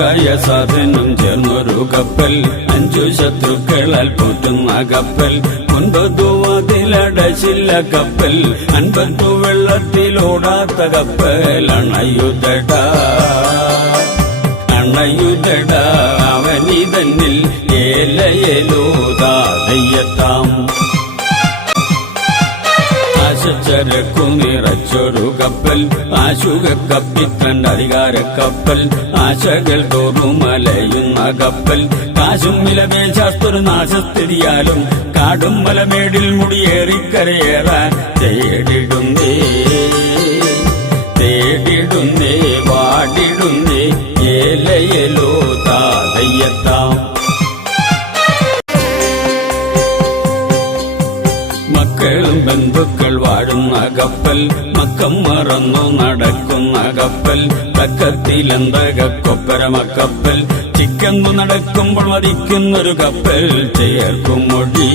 അഞ്ചായ സാധനം ചേർന്നൊരു കപ്പൽ. അഞ്ചു ശത്രുക്കളാൽ പോറ്റുന്ന കപ്പൽ. ഒൻപതു അതിലടച്ചില്ല കപ്പൽ. അൻപത്തു വെള്ളത്തിലോടാത്ത കപ്പൽ അണയുതട. അണയുതട അവനി തന്നിൽ ഏലയലോതാതയ്യത്താം ആശച്ചരക്കു നിറച്ചൊരു കപ്പൽ ആശുക കപ്പിത്തൻ അധികാര കപ്പൽ. ആശകൾ തോറും മലയുന്ന കപ്പൽ. കാശും വിലപേശാസ്തൊരു നാശസ്ഥിതിയാലും കാടും മലമേടിൽ മുടിയേറിക്കരയേറാൻ തേടിടുന്നേ. തേടിടുന്നേ വാടിടുന്നേ ഏലയലോ മക്കളും ബന്ധുക്കൾ വാഴുന്ന കപ്പൽ മക്കം മറന്നു നടക്കുന്ന കപ്പൽ തക്കത്തിലെന്തകൊപ്പരമക്കപ്പൽ ചിക്കന്നു നടക്കുമ്പോൾ മതിക്കുന്നൊരു കപ്പൽ. ചേർക്കുമൊഴി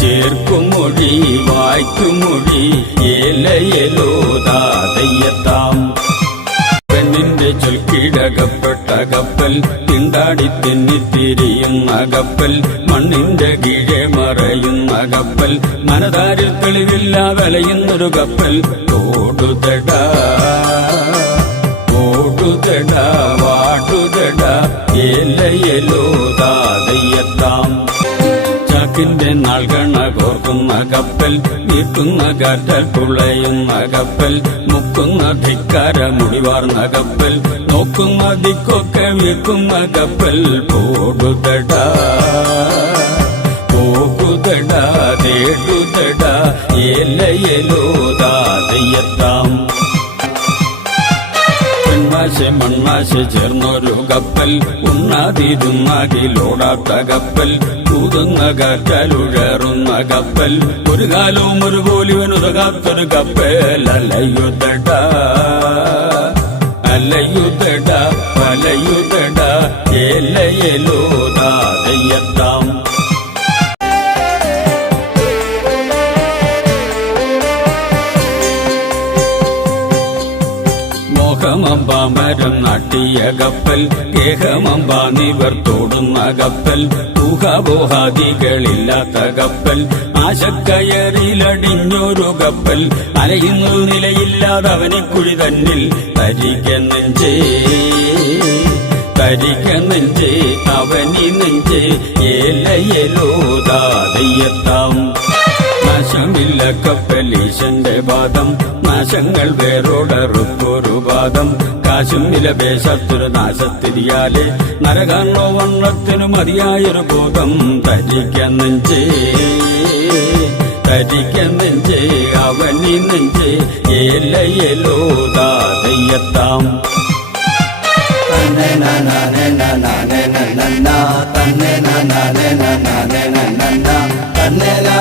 ചേർക്കുമൊഴി വായ്ക്കുമൊഴി ഏലയലോ താതയ്യത്താം. പെണ്ണിന്റെ ചൊൽക്കിടകപ്പെട്ട കപ്പൽ. തിണ്ടാടി തെന്നിത്തിരിയുന്ന കപ്പൽ മണ്ണിന്റെ കീഴെ മറയുന്ന കപ്പൽ മനതാരിൽ തെളിവില്ല വലയുന്നൊരു കപ്പൽ. ഓടുതട ഓടുതട ഏലയലോ താതയ്യത്താം ചാക്കിന്റെ നാൾകണ കോർക്കുന്ന കപ്പൽ വീർക്കുന്ന കാറ്റാൽ തുളയുന്ന കപ്പൽ മുക്കുന്ന ധിക്കാര മുടിവാർന്ന കപ്പൽ നോക്കുന്ന ദിക്കൊക്കെ വീർക്കുന്ന കപ്പൽ പോടുതട പോകുതട തേടുതട ഏലയലോ താതയ്യത്താം പെൺവാശ മണ്ണാശെ ചേർന്നൊരു കപ്പൽ. ഉണ്ണാതിരുന്നാകിലോടാത്ത കപ്പൽ. കൂതുന്ന കാറ്റലുഴറുന്ന കപ്പൽ. ഒരു കാലവും ഒരു കോലിവനുതകാത്തൊരു കപ്പൽ. അലയുതട അലയുതട അലയുതട ഏലയലോ മോഹമമ്പാമരം നാട്ടിയ കപ്പൽ ഗേഹമമ്പ നിവർ തോടുന്ന കപ്പൽ ഊഹാബോഹാദികളില്ലാത്ത കപ്പൽ ആശക്കയറിലടിഞ്ഞൊരു കപ്പൽ അലയുന്നു നിലയില്ലാതവനെ കുഴി തന്നിൽ തരിക നെഞ്ചേ തരിക നെഞ്ചേ അവനി നെഞ്ചേ ഏലയലോ ദാതയ്യത്താം നാശമില്ല കപ്പലീശന്റെ പാദം നാശങ്ങൾ വേറോടറുപ്പൊരു പാദം കാശും വിലപേശത്തൊരു നാശത്തിരിയാലെ നരകാണോ വണ്ണത്തിനു മതിയായൊരു ബോധം തരിക നെഞ്ചേ തരിക നെഞ്ചേ അവനി നെഞ്ചേ തന്നെ നാനേ തന്നെ നാനേ തന്നെ നാനേ